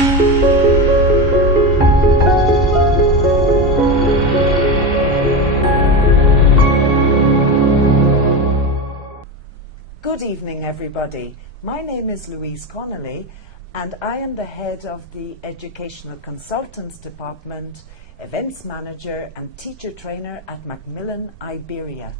Good evening, everybody. My name is Louise Connolly, and I am the head of the Educational Consultants Department, Events Manager and Teacher Trainer at Macmillan, Iberia.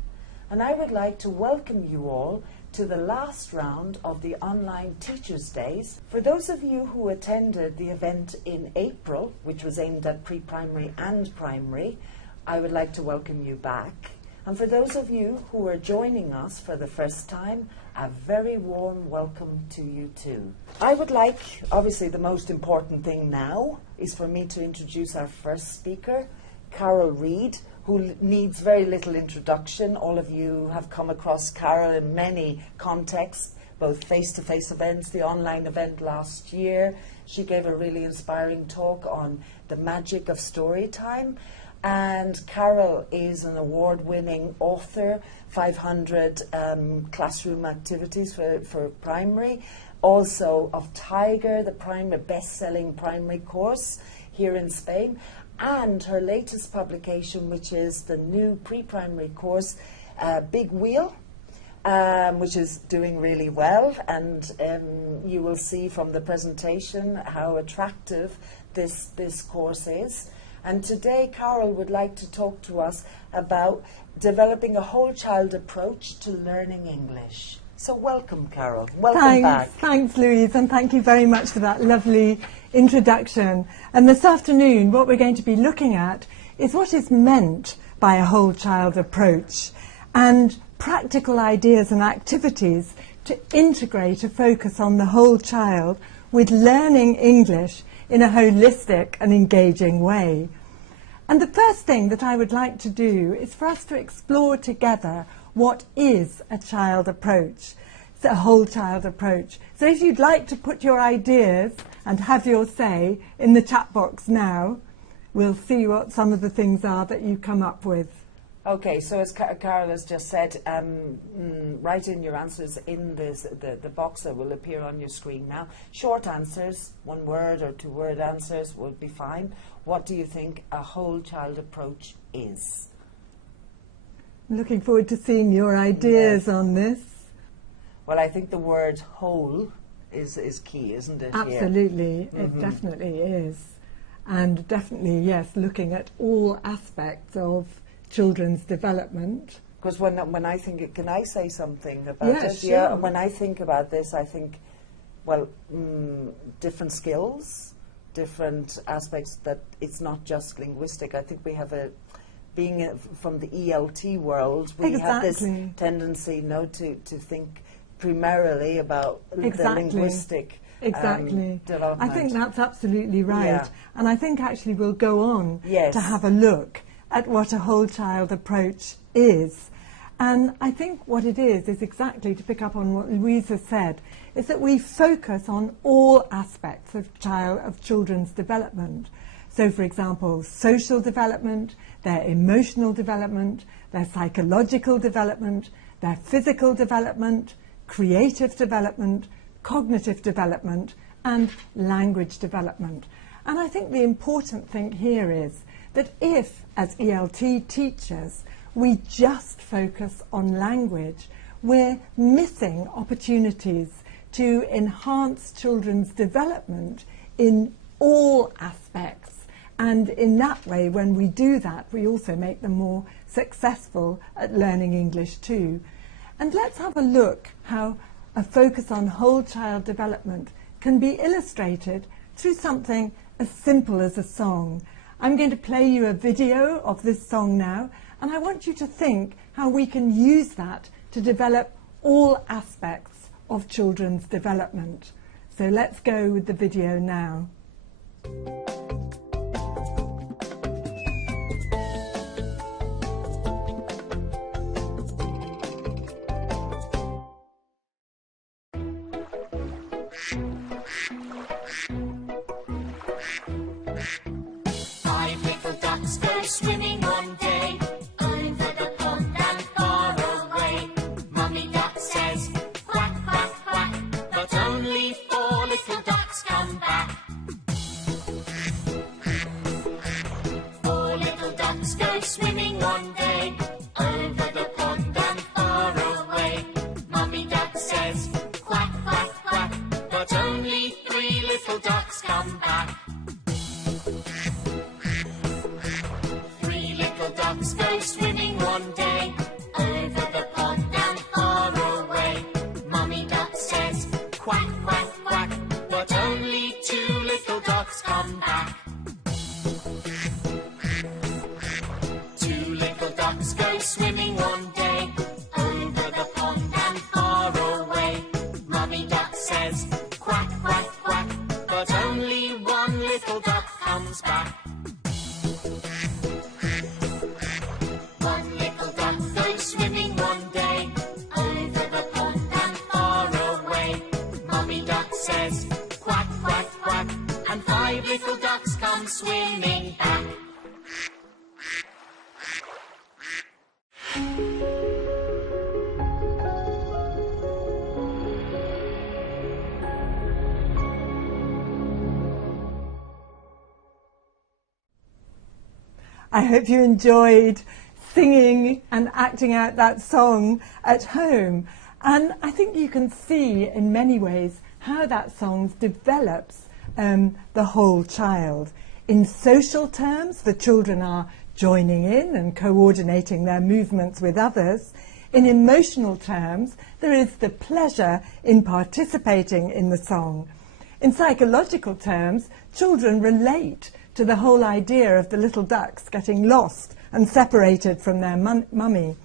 And I would like to welcome you all to the last round of the online Teachers' Days. For those of you who attended the event in April, which was aimed at pre-primary and primary, I would like to welcome you back. And for those of you who are joining us for the first time, a very warm welcome to you too. I would like, obviously the most important thing now is for me to introduce our first speaker, Carol Reid, who needs very little introduction. All of you have come across Carol in many contexts, both face-to-face events, the online event last year. She gave a really inspiring talk on the magic of story time. And Carol is an award-winning author, 500 classroom activities for primary, also of Tiger, the best-selling primary course here in Spain, and her latest publication, which is the new pre-primary course, Big Wheel, which is doing really well, and you will see from the presentation how attractive this course is. And today, Carol would like to talk to us about developing a whole child approach to learning English. So welcome, Carol. Welcome back. Thanks, Louise, and thank you very much for that lovely introduction. And this afternoon, what we're going to be looking at is what is meant by a whole child approach and practical ideas and activities to integrate a focus on the whole child with learning English in a holistic and engaging way. And the first thing that I would like to do is for us to explore together what is a child approach, a whole child approach. So if you'd like to put your ideas and have your say in the chat box now, we'll see what some of the things are that you come up with. Okay, so as Carol has just said, write in your answers in the box that will appear on your screen now. Short answers, 1 word or 2 word answers will be fine. What do you think a whole child approach is? I'm looking forward to seeing your ideas on this. Well, I think the word whole is key, isn't it? Absolutely, it definitely is. And definitely, yes, looking at all aspects of children's development. Because when I think, can I say something about it? Sure. Yeah, when I think about this, I think, well, different skills, different aspects, that it's not just linguistic. I think we have being from the ELT world, we have this tendency to think primarily about the linguistic development. I think that's absolutely right. Yeah. And I think actually we'll go on to have a look at what a whole child approach is. And I think what it is exactly, to pick up on what Louisa said, is that we focus on all aspects of children's development. So, for example, social development, their emotional development, their psychological development, their physical development, creative development, cognitive development, and language development. And I think the important thing here is that if, as ELT teachers, we just focus on language, we're missing opportunities to enhance children's development in all aspects. And in that way, when we do that, we also make them more successful at learning English too. And let's have a look how a focus on whole child development can be illustrated through something as simple as a song. I'm going to play you a video of this song now, and I want you to think how we can use that to develop all aspects of children's development. So let's go with the video now. Swimming one day over the pond and far away. Mummy duck says quack, quack, quack, but only 4 little ducks come back. ducks go swimming one day, over the pond and far away. Mummy duck says, quack, quack, quack, but only 3 little ducks come back. 3 little ducks go swimming one day, over the pond and far away. Mummy duck says, quack, quack, quack, but only 2 little ducks come back. 2 little ducks go swimming one day, over the pond and far away. Mummy duck says, quack, quack, quack, but only 1 little duck comes back. 1 little duck goes swimming one day, over the pond and far away. Mummy duck says, quack, quack, quack, and 5 little ducks come swimming back. I hope you enjoyed singing and acting out that song at home. And I think you can see in many ways how that song develops the whole child. In social terms, the children are joining in and coordinating their movements with others. In emotional terms, there is the pleasure in participating in the song. In psychological terms, children relate to the whole idea of the little ducks getting lost and separated from their mummy.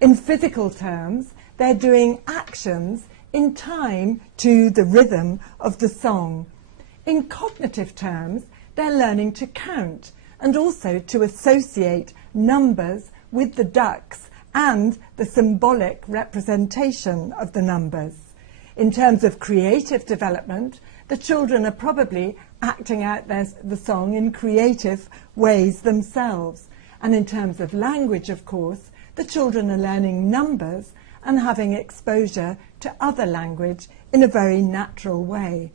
In physical terms, they're doing actions in time to the rhythm of the song. In cognitive terms, they're learning to count and also to associate numbers with the ducks and the symbolic representation of the numbers. In terms of creative development, the children are probably acting out the song in creative ways themselves. And in terms of language, of course, the children are learning numbers and having exposure to other language in a very natural way.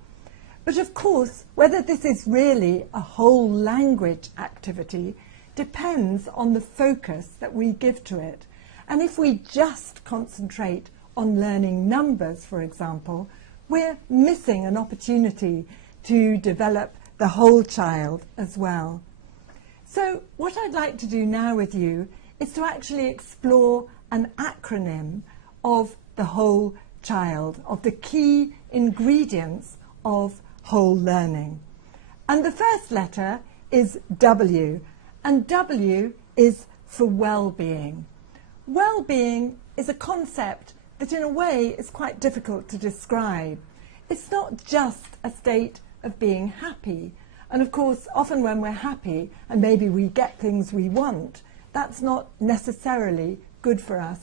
But of course, whether this is really a whole language activity depends on the focus that we give to it. And if we just concentrate on learning numbers, for example, we're missing an opportunity to develop the whole child as well. So what I'd like to do now with you is to actually explore an acronym of the whole child, of the key ingredients of whole learning. And the first letter is W, and W is for well-being. Well-being is a concept that in a way is quite difficult to describe. It's not just a state of being happy. And of course, often when we're happy and maybe we get things we want, that's not necessarily good for us.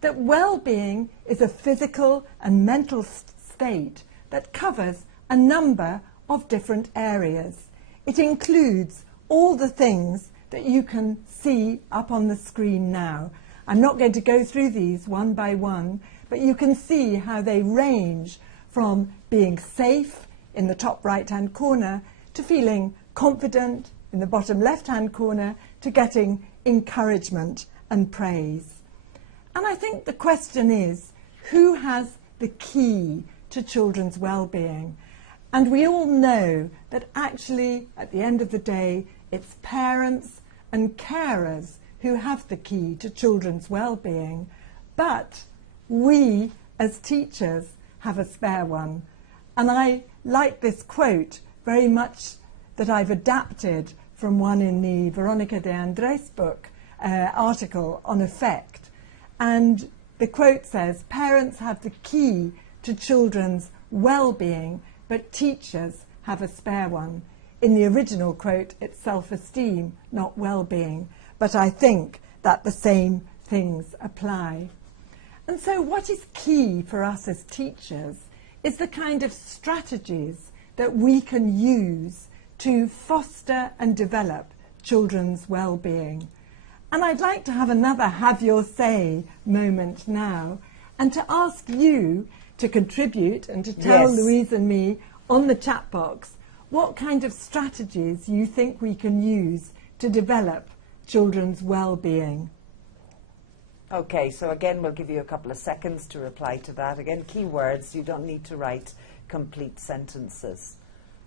That well-being is a physical and mental state that covers a number of different areas. It includes all the things that you can see up on the screen now. I'm not going to go through these one by one, but you can see how they range from being safe in the top right-hand corner to feeling confident in the bottom left-hand corner to getting encouragement and praise. And I think the question is, who has the key to children's well-being? And we all know that actually, at the end of the day, it's parents and carers who have the key to children's well-being. But we, as teachers, have a spare one. And I like this quote very much that I've adapted from one in the Veronica de Andrés book article on affect. And the quote says, parents have the key to children's well-being, but teachers have a spare one. In the original quote, it's self-esteem, not well-being. But I think that the same things apply. And so what is key for us as teachers is the kind of strategies that we can use to foster and develop children's well-being. And I'd like to have another have your say moment now and to ask you to contribute and to tell Louise and me on the chat box what kind of strategies you think we can use to develop children's well-being. Okay, so again, we'll give you a couple of seconds to reply to that. Again, key words, you don't need to write complete sentences.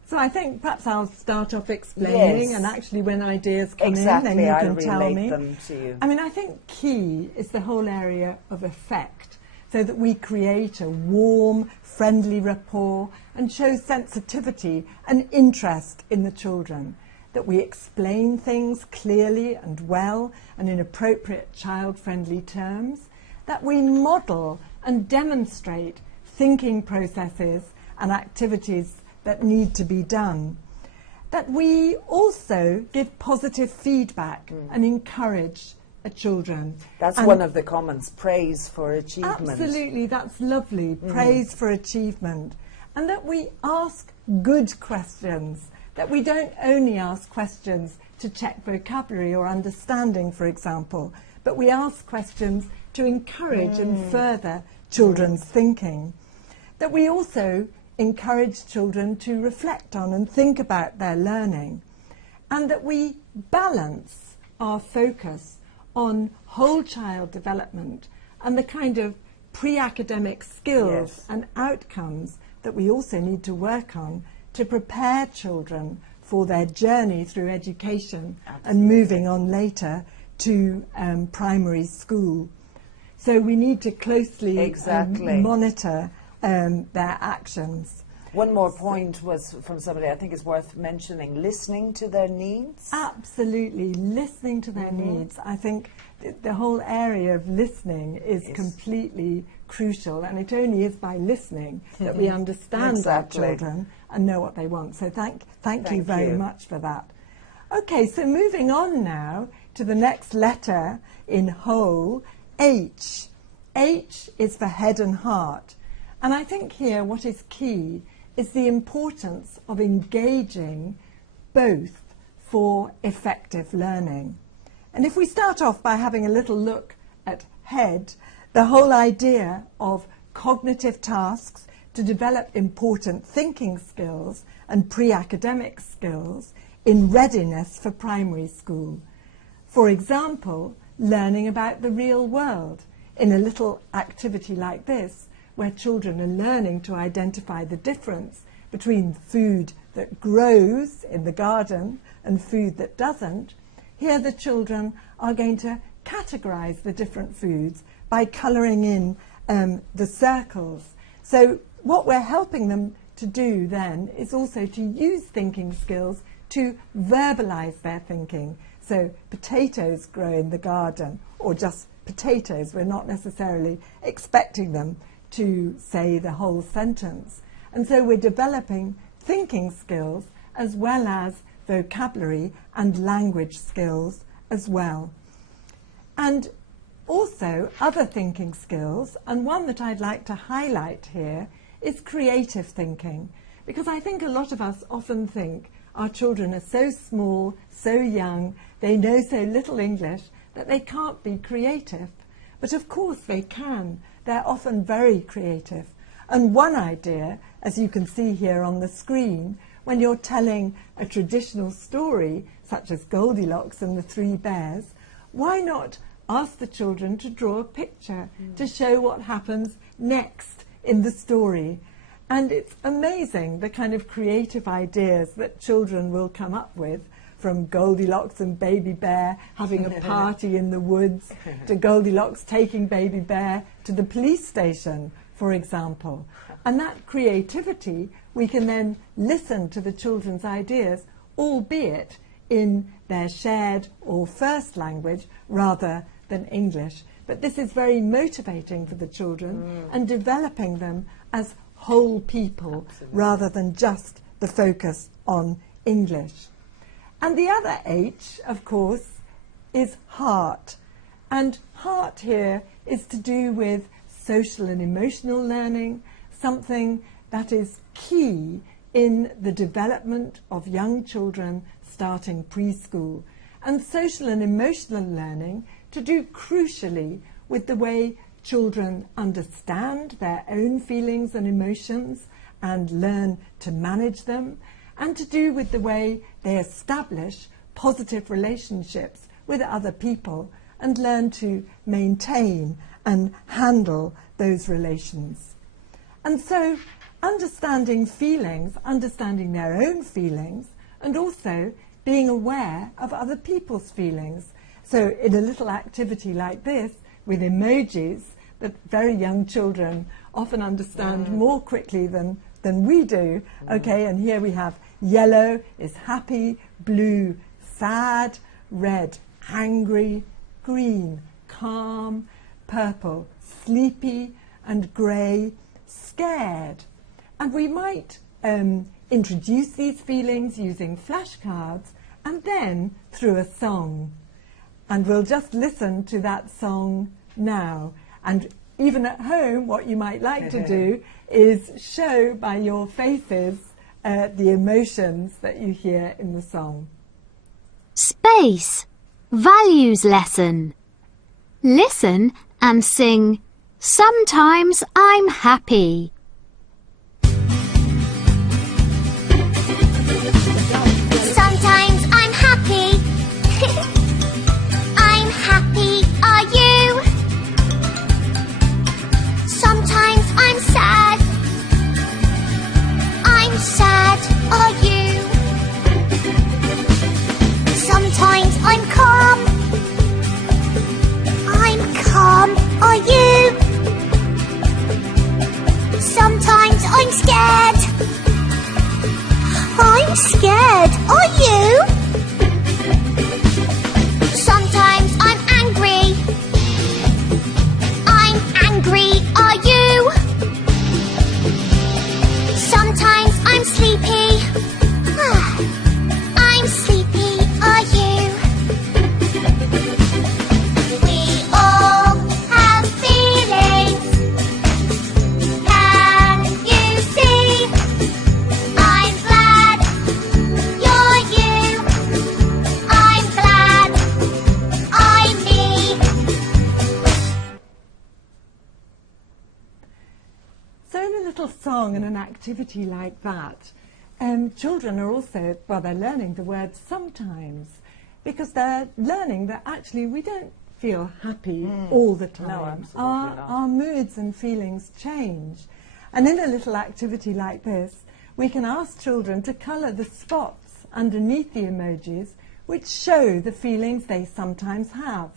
So I think perhaps I'll start off explaining, and actually when ideas come in, then you can tell me. Them to you. I mean, I think key is the whole area of effect, so that we create a warm, friendly rapport and show sensitivity and interest in the children, that we explain things clearly and well and in appropriate child-friendly terms, that we model and demonstrate thinking processes and activities that need to be done, that we also give positive feedback and encourage children. That's one of the comments, praise for achievement. Absolutely, that's lovely, praise for achievement. And that we ask good questions, that we don't only ask questions to check vocabulary or understanding, for example, but we ask questions to encourage and further children's thinking. That we also encourage children to reflect on and think about their learning, and that we balance our focus on whole child development and the kind of pre-academic skills and outcomes that we also need to work on to prepare children for their journey through education and moving on later to primary school. So we need to closely monitor their actions. One more point was from somebody I think is worth mentioning, listening to their needs. Absolutely, listening to their needs. I think the whole area of listening is completely crucial, and it only is by listening that we understand our children and know what they want. So thank you very much for that. Okay, so moving on now to the next letter in whole, H. H is for head and heart. And I think here what is key is the importance of engaging both for effective learning. And if we start off by having a little look at head, the whole idea of cognitive tasks to develop important thinking skills and pre-academic skills in readiness for primary school. For example, learning about the real world in a little activity like this, where children are learning to identify the difference between food that grows in the garden and food that doesn't. Here the children are going to categorize the different foods by colouring in the circles. So what we're helping them to do then is also to use thinking skills to verbalize their thinking. So potatoes grow in the garden, or just potatoes. We're not necessarily expecting them to say the whole sentence. And so we're developing thinking skills as well as vocabulary and language skills as well. And also other thinking skills, and one that I'd like to highlight here is creative thinking, because I think a lot of us often think our children are so small, so young, they know so little English that they can't be creative. But of course they can. They're often very creative. And one idea, as you can see here on the screen, when you're telling a traditional story, such as Goldilocks and the Three Bears, why not ask the children to draw a picture to show what happens next in the story? And it's amazing the kind of creative ideas that children will come up with, from Goldilocks and Baby Bear having a party in the woods, to Goldilocks taking Baby Bear to the police station, for example. And that creativity, we can then listen to the children's ideas, albeit in their shared or first language rather than English. But this is very motivating for the children and developing them as whole people rather than just the focus on English. And the other H, of course, is heart. And heart here is to do with social and emotional learning, something that is key in the development of young children starting preschool. And social and emotional learning to do crucially with the way children understand their own feelings and emotions and learn to manage them, and to do with the way they establish positive relationships with other people and learn to maintain and handle those relations. And so understanding feelings, understanding their own feelings, and also being aware of other people's feelings. So in a little activity like this, with emojis that very young children often understand more quickly than we do. Okay, and here we have yellow is happy, blue sad, red angry, green calm, purple sleepy, and grey scared. And we might introduce these feelings using flashcards and then through a song. And we'll just listen to that song now. And even at home, what you might like to do is show by your faces the emotions that you hear in the song. Space. Values lesson. Listen and sing, "Sometimes I'm happy." Sometimes I'm happy. I'm happy, are you? Sometimes I'm sad. I'm sad, are you? Sometimes I'm calm. I'm calm, are you? Sometimes I'm scared. I'm scared, are you? Sometimes I'm angry. I'm angry, are you? Sometimes I'm sleepy. I'm sleepy, are you? We all have feelings. Can you see? I'm glad you're you. I'm glad I'm me. So in a little song and an activity like that, children are also, well, they're learning the word sometimes, because they're learning that actually we don't feel happy all the time. No, absolutely not. Our moods and feelings change. And in a little activity like this, we can ask children to colour the spots underneath the emojis which show the feelings they sometimes have.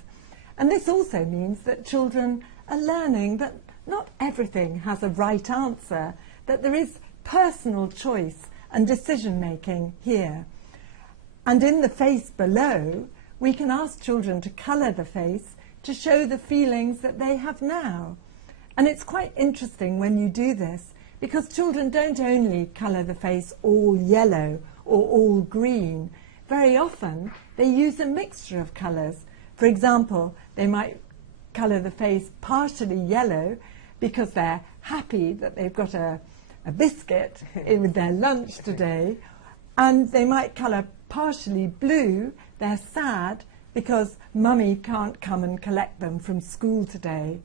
And this also means that children are learning that not everything has a right answer, that there is personal choice and decision-making here. And in the face below, we can ask children to colour the face to show the feelings that they have now. And it's quite interesting when you do this, because children don't only colour the face all yellow or all green. Very often, they use a mixture of colours. For example, they might colour the face partially yellow because they're happy that they've got a biscuit with their lunch today, and they might colour partially blue, they're sad because mummy can't come and collect them from school today.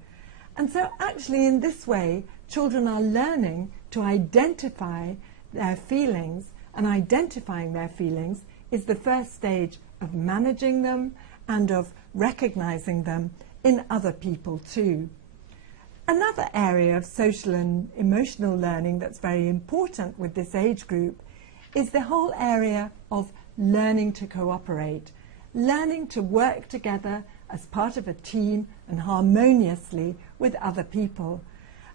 And so actually in this way, children are learning to identify their feelings, and identifying their feelings is the first stage of managing them and of recognising them in other people too. Another area of social and emotional learning that's very important with this age group is the whole area of learning to cooperate, learning to work together as part of a team and harmoniously with other people.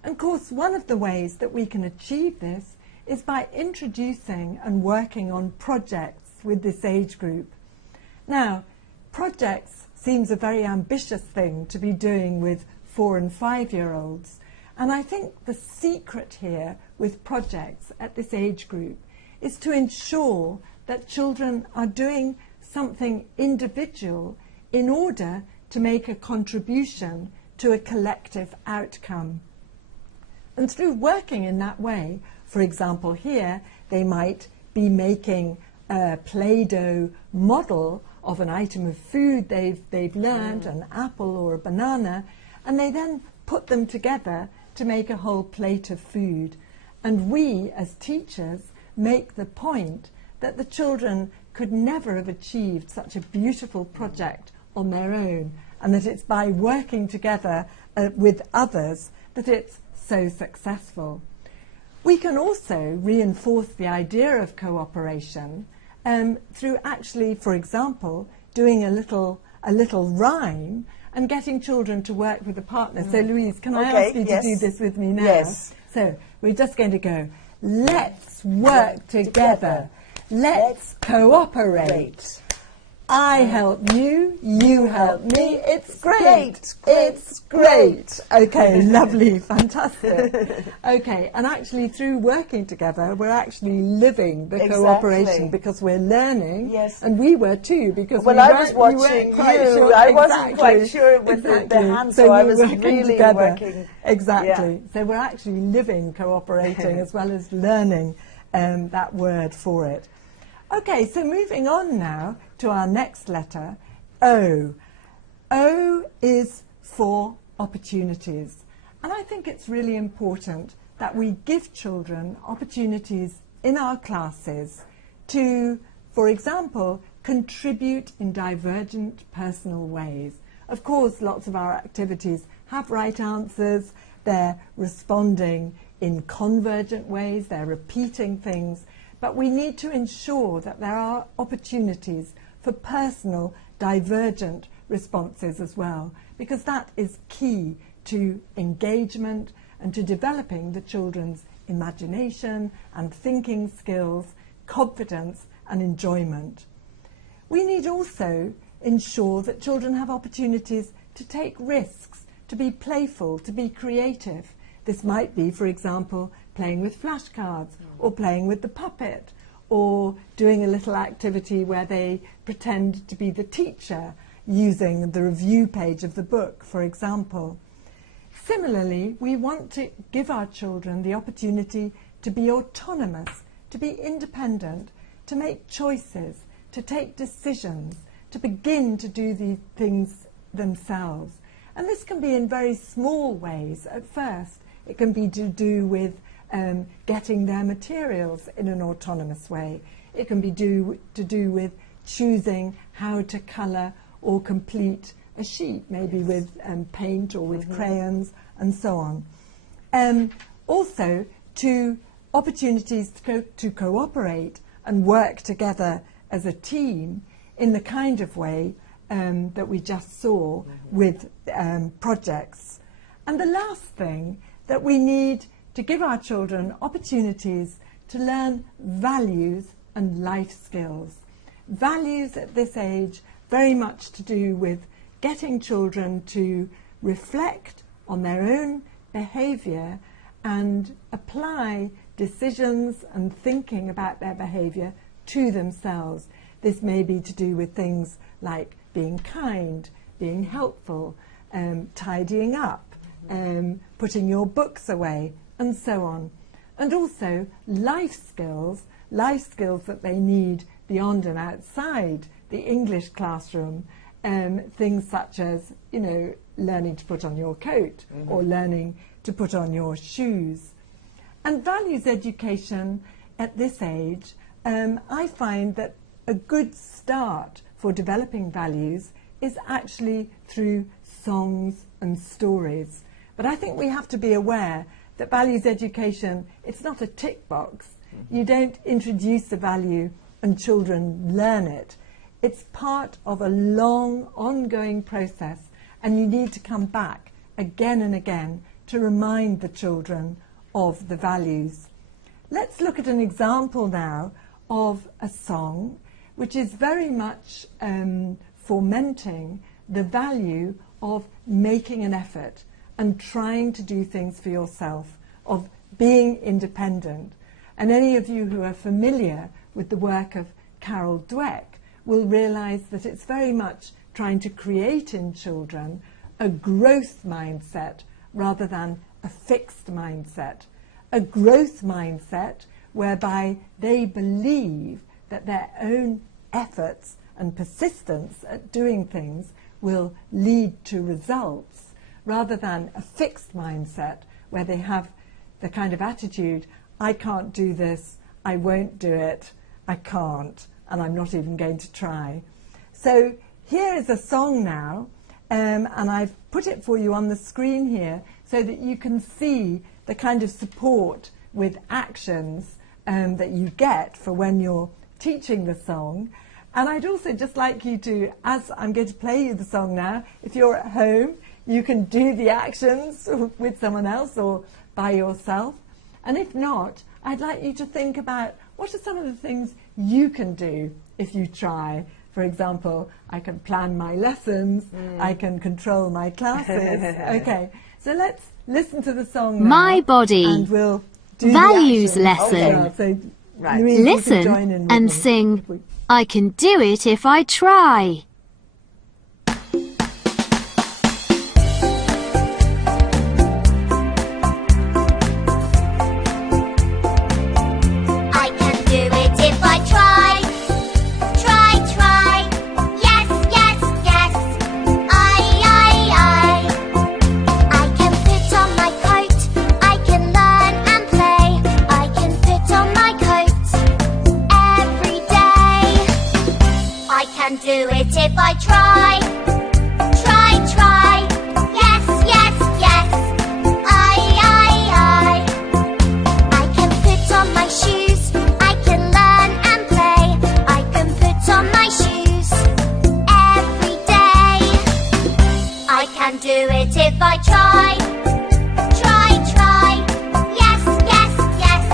And of course, one of the ways that we can achieve this is by introducing and working on projects with this age group. Now, projects seems a very ambitious thing to be doing with 4- and 5-year-olds. And I think the secret here with projects at this age group is to ensure that children are doing something individual in order to make a contribution to a collective outcome. And through working in that way, for example here, they might be making a Play-Doh model of an item of food they've learned, an apple or a banana, and they then put them together to make a whole plate of food. And we, as teachers, make the point that the children could never have achieved such a beautiful project on their own, and that it's by working together with others that it's so successful. We can also reinforce the idea of cooperation through actually, for example, doing a little rhyme and getting children to work with a partner. So Louise, can I ask you to do this with me now? Yes. So we're just going to go, let's work together. Let's cooperate. I help you, you help me. It's great. It's great. Okay, lovely, fantastic. Okay, and actually through working together, we're actually living the cooperation because we're learning. Yes. And we were too, because I was watching you. Sure. I wasn't quite sure with the hands, so I was really together. Working. Exactly. Yeah. So we're actually living cooperating as well as learning that word for it. Okay, so moving on now to our next letter, O. O is for opportunities. And I think it's really important that we give children opportunities in our classes to, for example, contribute in divergent personal ways. Of course, lots of our activities have right answers. They're responding in convergent ways. They're repeating things. But we need to ensure that there are opportunities for personal, divergent responses as well, because that is key to engagement and to developing the children's imagination and thinking skills, confidence and enjoyment. We need also ensure that children have opportunities to take risks, to be playful, to be creative. This might be, for example, playing with flashcards or playing with the puppet or doing a little activity where they pretend to be the teacher using the review page of the book, for example. Similarly, we want to give our children the opportunity to be autonomous, to be independent, to make choices, to take decisions, to begin to do these things themselves. And this can be in very small ways at first. It can be to do with getting their materials in an autonomous way. It can be to do with choosing how to colour or complete a sheet, maybe with paint or with crayons and so on. Also, to opportunities to cooperate and work together as a team in the kind of way that we just saw with projects. And the last thing, that we need to give our children opportunities to learn values and life skills. Values at this age very much to do with getting children to reflect on their own behaviour and apply decisions and thinking about their behaviour to themselves. This may be to do with things like being kind, being helpful, tidying up, putting your books away, and so on. And also life skills that they need beyond and outside the English classroom, things such as, learning to put on your coat or learning to put on your shoes. And values education at this age, I find that a good start for developing values is actually through songs and stories. But I think we have to be aware that values education, it's not a tick box. You don't introduce a value and children learn it. It's part of a long, ongoing process, and you need to come back again and again to remind the children of the values. Let's look at an example now of a song which is very much fomenting the value of making an effort and trying to do things for yourself, of being independent. And any of you who are familiar with the work of Carol Dweck will realise that it's very much trying to create in children a growth mindset rather than a fixed mindset. A growth mindset whereby they believe that their own efforts and persistence at doing things will lead to results, rather than a fixed mindset where they have the kind of attitude, I can't do this, I won't do it, I can't, and I'm not even going to try. So here is a song now, and I've put it for you on the screen here so that you can see the kind of support with actions that you get for when you're teaching the song. And I'd also just like you to, as I'm going to play you the song now, if you're at home, you can do the actions with someone else or by yourself. And if not, I'd like you to think about what are some of the things you can do if you try. For example, I can plan my lessons, I can control my classes. Okay, so let's listen to the song now. My body. And we'll do Values the actions. lesson. Okay. So Right. Louise, you can join in Listen with and me. sing, I can do it if I try. I can do it if I try. Try, try. Yes, yes, yes. I can put on my coat. I can learn and play. I can put on my coat every day. I can do it if I try. Try, try. Yes, yes, yes. I can put on my shoes. I can learn and play. I can put on my shoes every day. I can do it if I try. Try, try. Yes, yes, yes.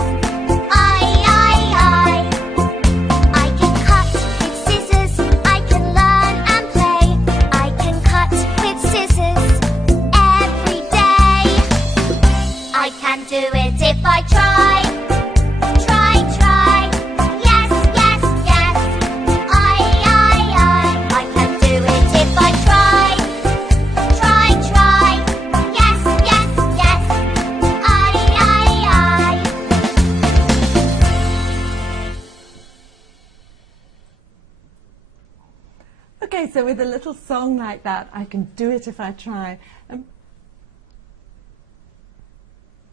I can cut with scissors. I can learn and play. I can cut with scissors every day. I can do it if I try. Try, try. Yes, yes, yes. I can do it if I try. Try, try. Yes, yes, yes. Okay, so with a little song like that, I can do it if I try.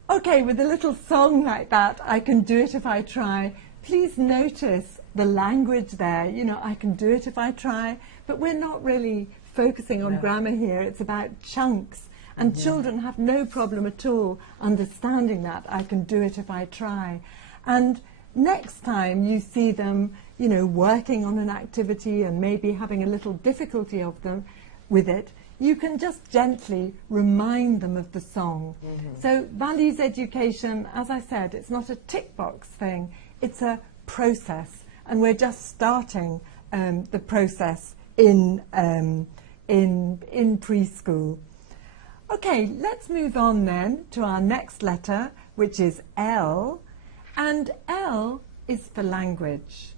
Okay, with a little song like that, I can do it if I try. Please notice the language there. You know, I can do it if I try, but we're not really focusing on grammar here. It's about chunks, and children have no problem at all understanding that. I can do it if I try. And next time you see them, you know, working on an activity and maybe having a little difficulty of them with it, you can just gently remind them of the song. So values education, as I said, it's not a tick box thing, it's a process, and we're just starting the process in preschool. Okay, let's move on then to our next letter, which is L, and L is for language.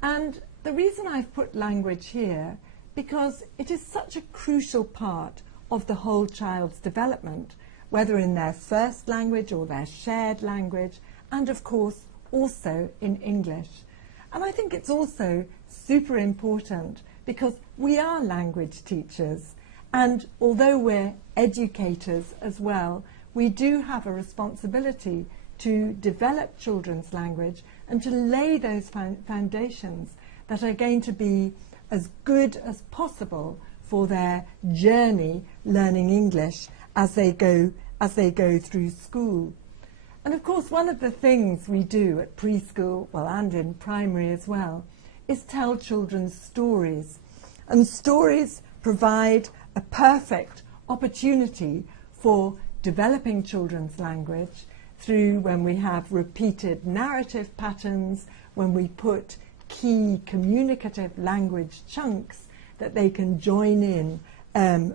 And the reason I've put language here, because it is such a crucial part of the whole child's development, whether in their first language or their shared language, and of course also in English. And I think it's also super important because we are language teachers, and although we're educators as well, we do have a responsibility to develop children's language and to lay those foundations that are going to be as good as possible for their journey learning English as they go through school. And of course, one of the things we do at preschool, well, and in primary as well, is tell children stories. And stories provide a perfect opportunity for developing children's language through when we have repeated narrative patterns, when we put key communicative language chunks that they can join in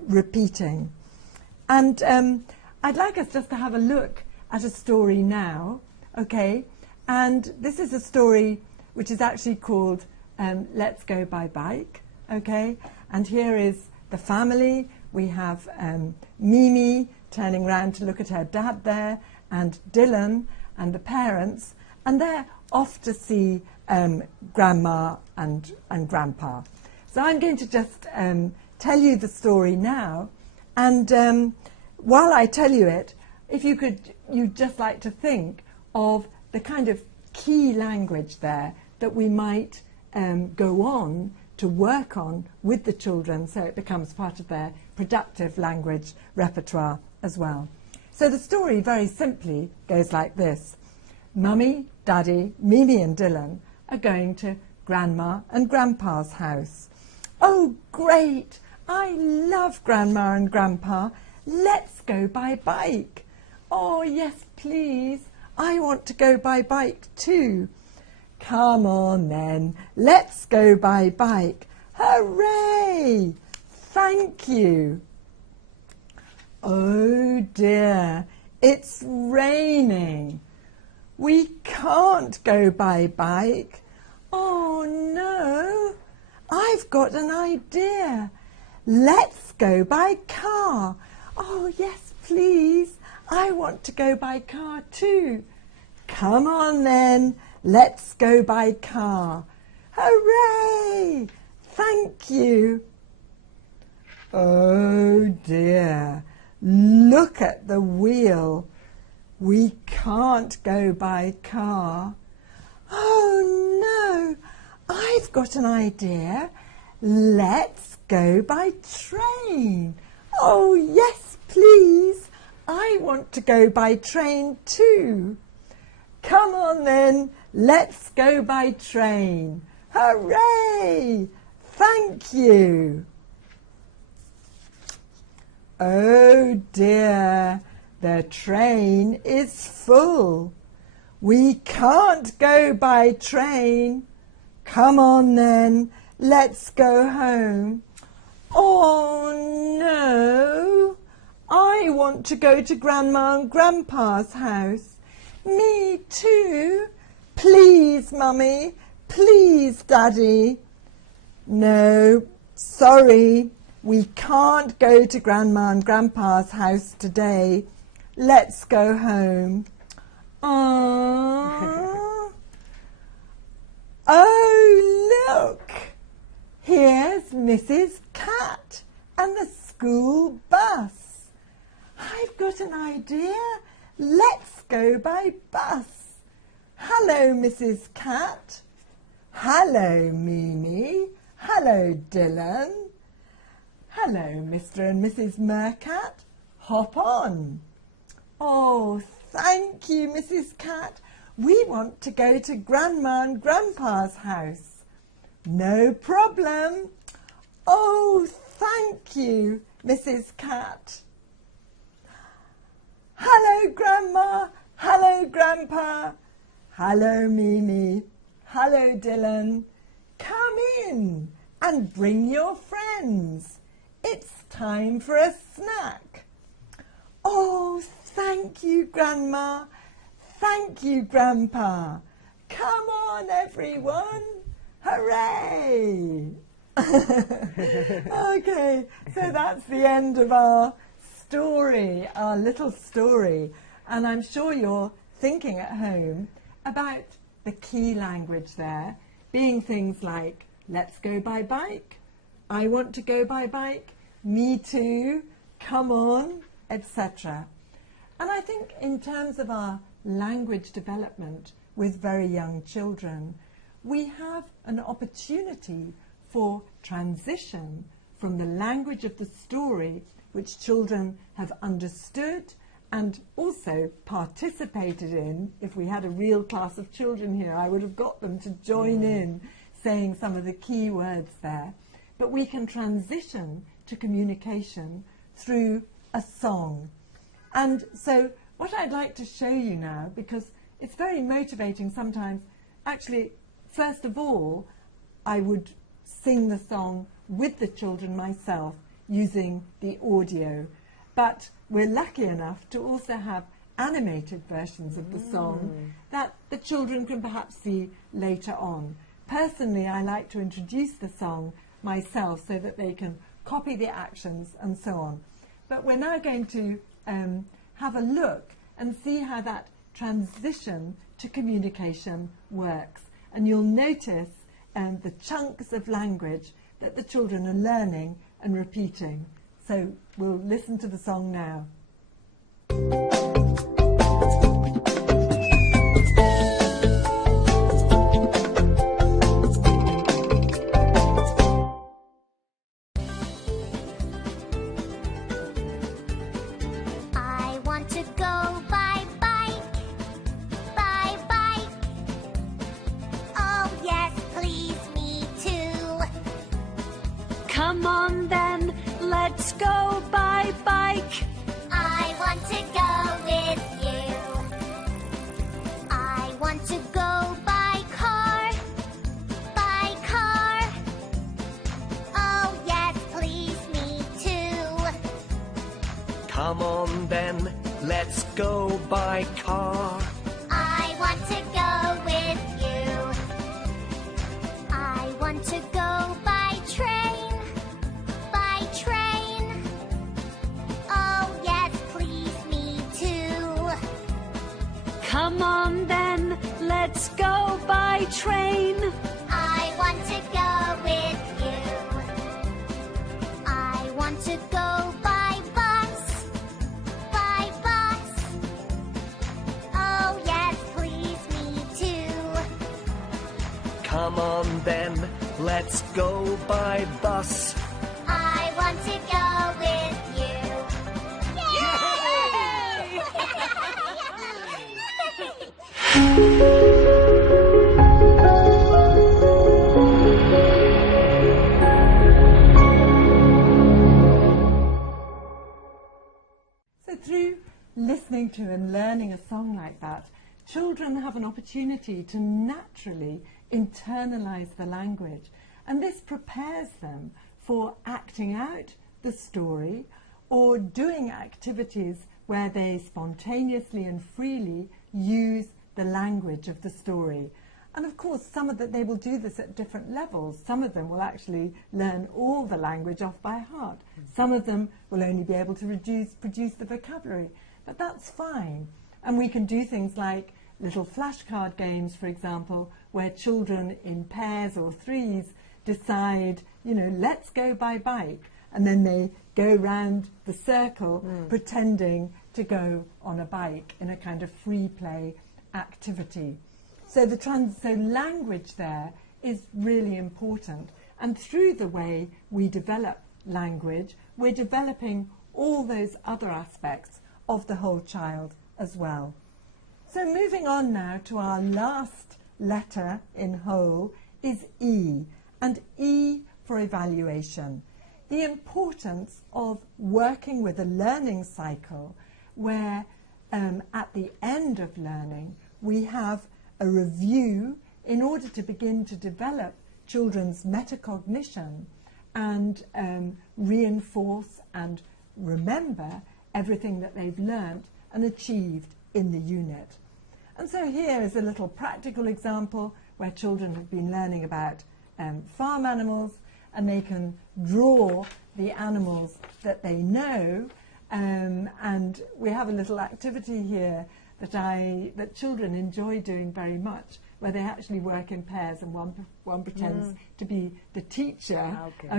repeating. And I'd like us just to have a look at a story now, okay? And this is a story which is actually called Let's Go by Bike, okay? And here is the family. We have Mimi turning round to look at her dad there, and Dylan and the parents, and they're off to see Grandma and Grandpa. So I'm going to just tell you the story now, and while I tell you it, if you'd just like to think of the kind of key language there that we might go on to work on with the children so it becomes part of their productive language repertoire as well. So the story very simply goes like this. Mummy, Daddy, Mimi and Dylan are going to Grandma and Grandpa's house. Oh, great! I love Grandma and Grandpa. Let's go by bike. Oh, yes, please. I want to go by bike too. Come on then, let's go by bike. Hooray! Thank you. Oh dear, it's raining. We can't go by bike. Oh no, I've got an idea. Let's go by car. Oh yes, please. I want to go by car too. Come on then, let's go by car. Hooray! Thank you. Oh dear, look at the wheel. We can't go by car. Oh no, I've got an idea. Let's go by train. Oh yes, please. I want to go by train too. Come on then, let's go by train. Hooray! Thank you. Oh dear, the train is full. We can't go by train. Come on then, let's go home. Oh no, I want to go to Grandma and Grandpa's house. Me too. Please, Mummy. Please, Daddy. No, sorry. We can't go to Grandma and Grandpa's house today. Let's go home. Aww. Oh, look. Here's Mrs. Cat and the school bus. I've got an idea. Let's go by bus. Hello, Mrs. Cat. Hello, Mimi. Hello, Dylan. Hello, Mr. and Mrs. Meerkat. Hop on. Oh, thank you, Mrs. Cat. We want to go to Grandma and Grandpa's house. No problem. Oh, thank you, Mrs. Cat. Hello, Grandma. Hello, Grandpa. Hello, Mimi. Hello, Dylan. Come in and bring your friends. It's time for a snack. Oh, thank you, Grandma. Thank you, Grandpa. Come on, everyone. Hooray! Okay, so that's the end of our story, our little story. And I'm sure you're thinking at home about the key language there, being things like, let's go by bike, I want to go by bike, me too, come on, etc. And I think in terms of our language development with very young children, we have an opportunity for transition from the language of the story, which children have understood and also participated in. If we had a real class of children here, I would have got them to join in saying some of the key words there. But we can transition to communication through a song. And so what I'd like to show you now, because it's very motivating sometimes, actually, first of all, I would sing the song with the children myself using the audio. But we're lucky enough to also have animated versions of the song that the children can perhaps see later on. Personally, I like to introduce the song myself so that they can copy the actions and so on. But we're now going to have a look and see how that transition to communication works. And you'll notice the chunks of language that the children are learning and repeating. So we'll listen to the song now. Come on then, let's go by bike. I want to go with you. I want to go by car. By car. Oh yes, please, me too. Come on then, let's go by car. I want to go with you. I want to go by train. By train. Oh yes, please, me too. Come on then, let's go by train. I want to go with you. I want to go by bus. By bus. Oh yes, please, me too. Come on then, let's go by bus. I want to go with you. So through listening to and learning a song like that, children have an opportunity to naturally internalise the language, and this prepares them for acting out the story or doing activities where they spontaneously and freely use the language of the story. And of course, they will do this at different levels. Some of them will actually learn all the language off by heart. Some of them will only be able to produce the vocabulary, but that's fine. And we can do things like little flashcard games, for example, where children in pairs or threes decide, let's go by bike. And then they go round the circle pretending to go on a bike in a kind of free play activity. So language there is really important. And through the way we develop language, we're developing all those other aspects of the whole child as well. So moving on now to our last letter in whole is E, and E for evaluation. The importance of working with a learning cycle where at the end of learning we have a review in order to begin to develop children's metacognition and reinforce and remember everything that they've learnt and achieved in the unit. And so here is a little practical example where children have been learning about farm animals, and they can draw the animals that they know, and we have a little activity here that children enjoy doing very much, where they actually work in pairs and one pretends to be the teacher,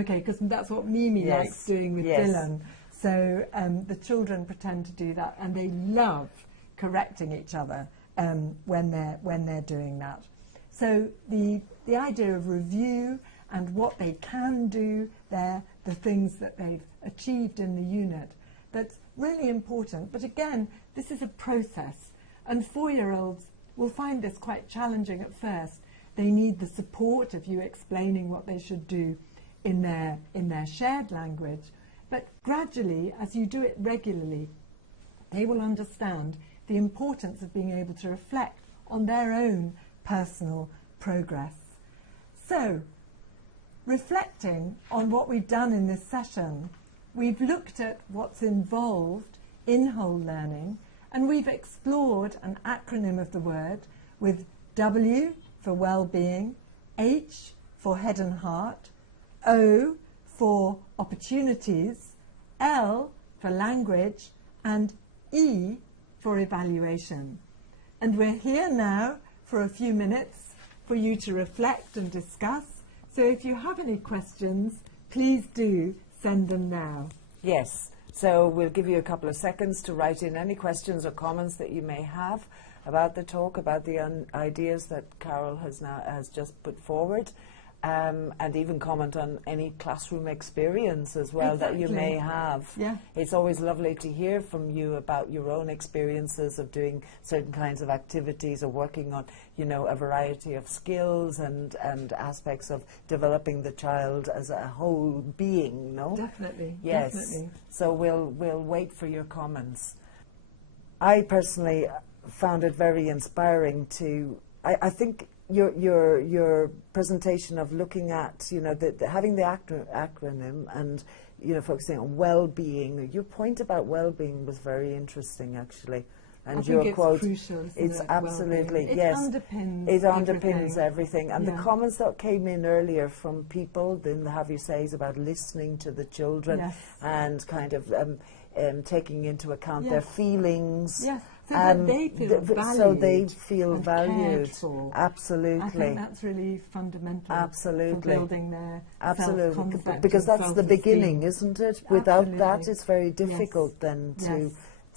because that's what Mimi likes doing with Dylan. So the children pretend to do that, and they love correcting each other when they're doing that. So the idea of review and what they can do there, the things that they've achieved in the unit, that's really important. But again, this is a process, and 4-year-olds will find this quite challenging at first. They need the support of you explaining what they should do in their shared language. But gradually, as you do it regularly, they will understand the importance of being able to reflect on their own personal progress. So, reflecting on what we've done in this session, we've looked at what's involved in whole learning, and we've explored an acronym of the word with W for well-being, H for head and heart, O for opportunities, L for language, and E for evaluation. And we're here now for a few minutes for you to reflect and discuss. So if you have any questions, please do send them now. Yes, so we'll give you a couple of seconds to write in any questions or comments that you may have about the talk, about the ideas that Carol has just put forward. and even comment on any classroom experience as well that you may have. Yeah. It's always lovely to hear from you about your own experiences of doing certain kinds of activities or working on, you know, a variety of skills and aspects of developing the child as a whole being, no? Definitely. Yes. Definitely. So we'll wait for your comments. I personally found it very inspiring to, I think your presentation of looking at, you know, having the acronym and, you know, focusing on well-being. Your point about well-being was very interesting, actually. And I think your it's quote, crucial, isn't it's it? absolutely, Well-being. yes. It underpins everything. And Yeah. the comments that came in earlier from people, then the have you says about listening to the children Yes. and kind of taking into account Yes. their feelings. Yes, so that they feel valued. So they feel and valued. cared for. Absolutely. I think that's really fundamental. Absolutely. For building their Absolutely. self-concept Because and that's the beginning, self-esteem. isn't it? Without that, Absolutely. it's very difficult then to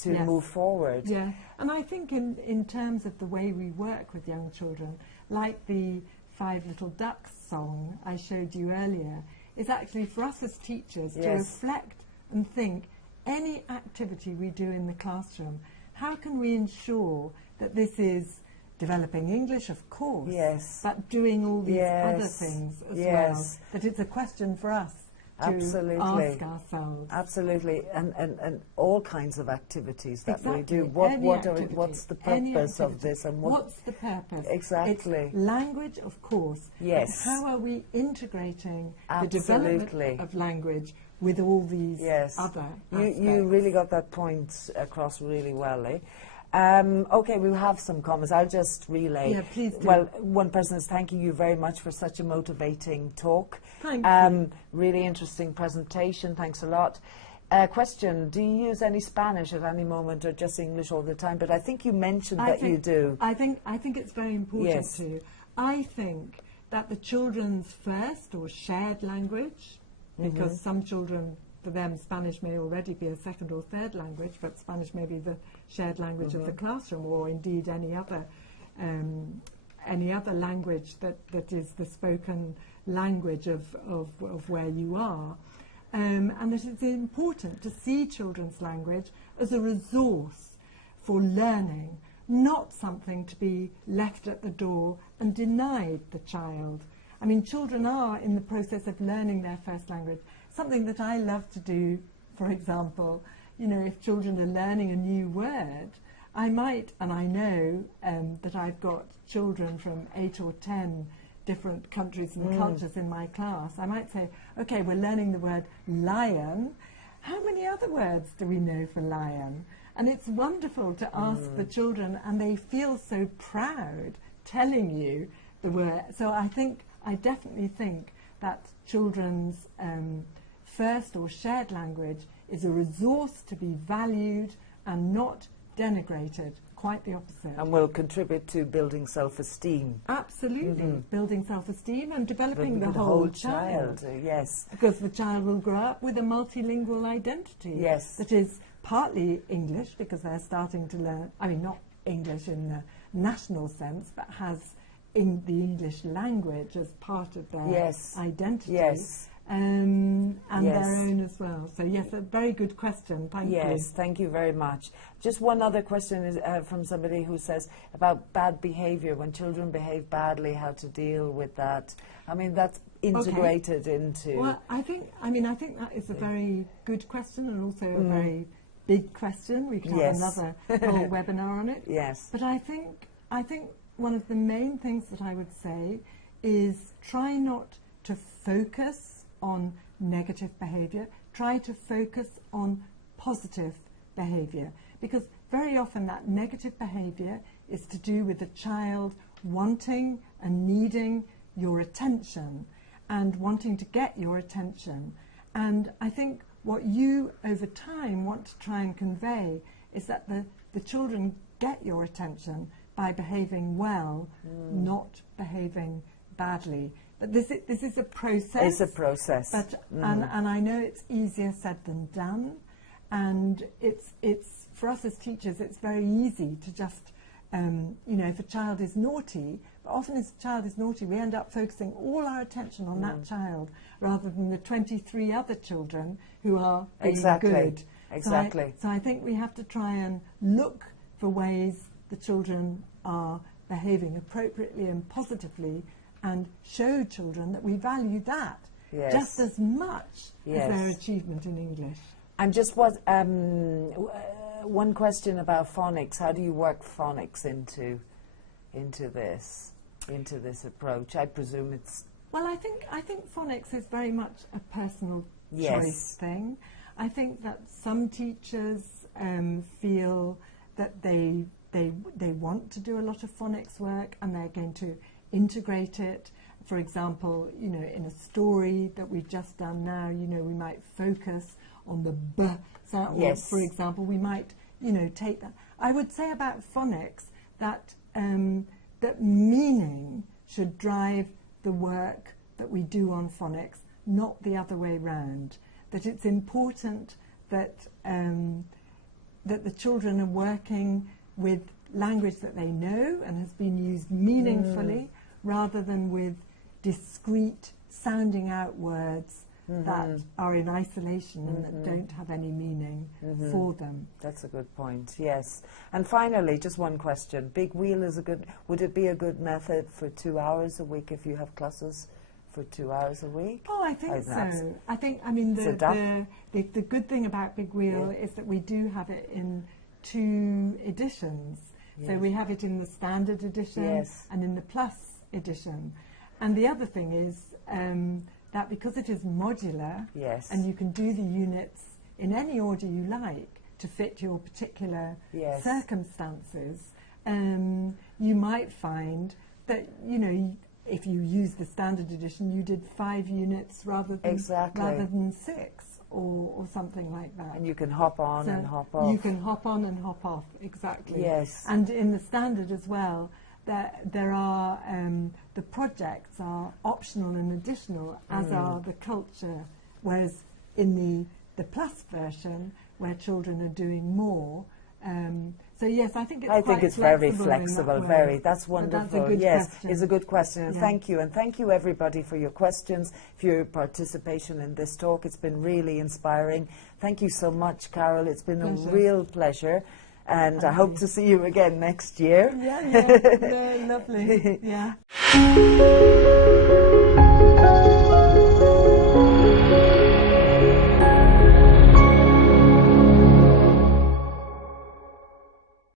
Yes. move forward. Yeah, and I think in terms of the way we work with young children, like the Five Little Ducks song I showed you earlier, is actually for us as teachers to reflect and think, any activity we do in the classroom, how can we ensure that this is developing English, of course, but doing all these other things as well, that it's a question for us to ask ourselves. Absolutely, and all kinds of activities that we do. Exactly. What's the purpose of this? And what's the purpose? Exactly. It's language, of course. Yes. But how are we integrating the Absolutely. development of language with all these other aspects? You really got that point across really well, eh? Okay, we'll have some comments. I'll just relay. Yeah, please do. Well, one person is thanking you very much for such a motivating talk. Thank you. Really interesting presentation. Thanks a lot. Question, do you use any Spanish at any moment or just English all the time? But I think you mentioned that you do. I think it's very important to. I think that the children's first or shared language, because some children, for them, Spanish may already be a second or third language, but Spanish may be the shared language of the classroom, or indeed any other language that is the spoken language of where you are. And that it's important to see children's language as a resource for learning, not something to be left at the door and denied the child. I mean, children are in the process of learning their first language. Something that I love to do, for example, you know, if children are learning a new word, I might, and I know that I've got children from 8 or 10 different countries and cultures in my class, I might say, okay, we're learning the word lion. How many other words do we know for lion? And it's wonderful to ask the children, and they feel so proud telling you the word. So I definitely think that children's first or shared language is a resource to be valued and not denigrated. Quite the opposite. And will contribute to building self-esteem. Absolutely. Building self-esteem and developing the whole child. Yes. Because the child will grow up with a multilingual identity. Yes. That is partly English, because they're starting to learn, I mean, not English in the national sense, but has in the English language as part of their identity. Yes. And their own as well. So yes, a very good question. Thank you. Yes, thank you very much. Just one other question is from somebody who says about bad behaviour, when children behave badly, how to deal with that. I mean, that's integrated into... Well, I think that is a very good question, and also a very big question. We could have another whole webinar on it. Yes. But I think one of the main things that I would say is try not to focus on negative behaviour, try to focus on positive behaviour, because very often that negative behaviour is to do with the child wanting and needing your attention and wanting to get your attention. And I think what you over time want to try and convey is that the children get your attention by behaving well, not behaving badly. But this is a process. It's a process. But, and I know it's easier said than done. And it's for us as teachers, it's very easy to just, you know, if a child is naughty, often if a child is naughty, we end up focusing all our attention on that child rather than the 23 other children who are being good. Exactly. So I think we have to try and look for ways the children are behaving appropriately and positively, and show children that we value that just as much as their achievement in English. And just one question about phonics. How do you work phonics into this approach? I presume it's... Well, I think phonics is very much a personal choice thing. I think that some teachers feel that they want to do a lot of phonics work, and they're going to integrate it. For example, you know, in a story that we've just done now, you know, we might focus on the B sound. Or, for example, we might, you know, take that. I would say about phonics that that meaning should drive the work that we do on phonics, not the other way round. That it's important that that the children are working with language that they know and has been used meaningfully, rather than with discrete sounding out words that are in isolation and that don't have any meaning for them. That's a good point, yes. And finally, just one question. Big wheel is a good... Would it be a good method for 2 hours a week if you have classes for 2 hours a week? Oh, I think so. I think, I mean, the good thing about Big Wheel is that we do have it in 2 editions. So we have it in the standard edition and in the plus edition. And the other thing is that because it is modular and you can do the units in any order you like to fit your particular circumstances, you might find that, you know, if you use the standard edition, you did 5 units rather than 6 or something like that. And you can hop on and hop off. You can hop on and hop off, exactly. Yes. And in the standard as well, there are the projects are optional and additional, as are the culture. Whereas in the plus version, where children are doing more. So yes, I think it's very flexible. Very. That's wonderful. Question. It's a good question. And thank you, and thank you everybody for your questions, for your participation in this talk. It's been really inspiring. Thank you so much, Carol. It's been a real pleasure. And I hope to see you again next year. Yeah, lovely. Yeah.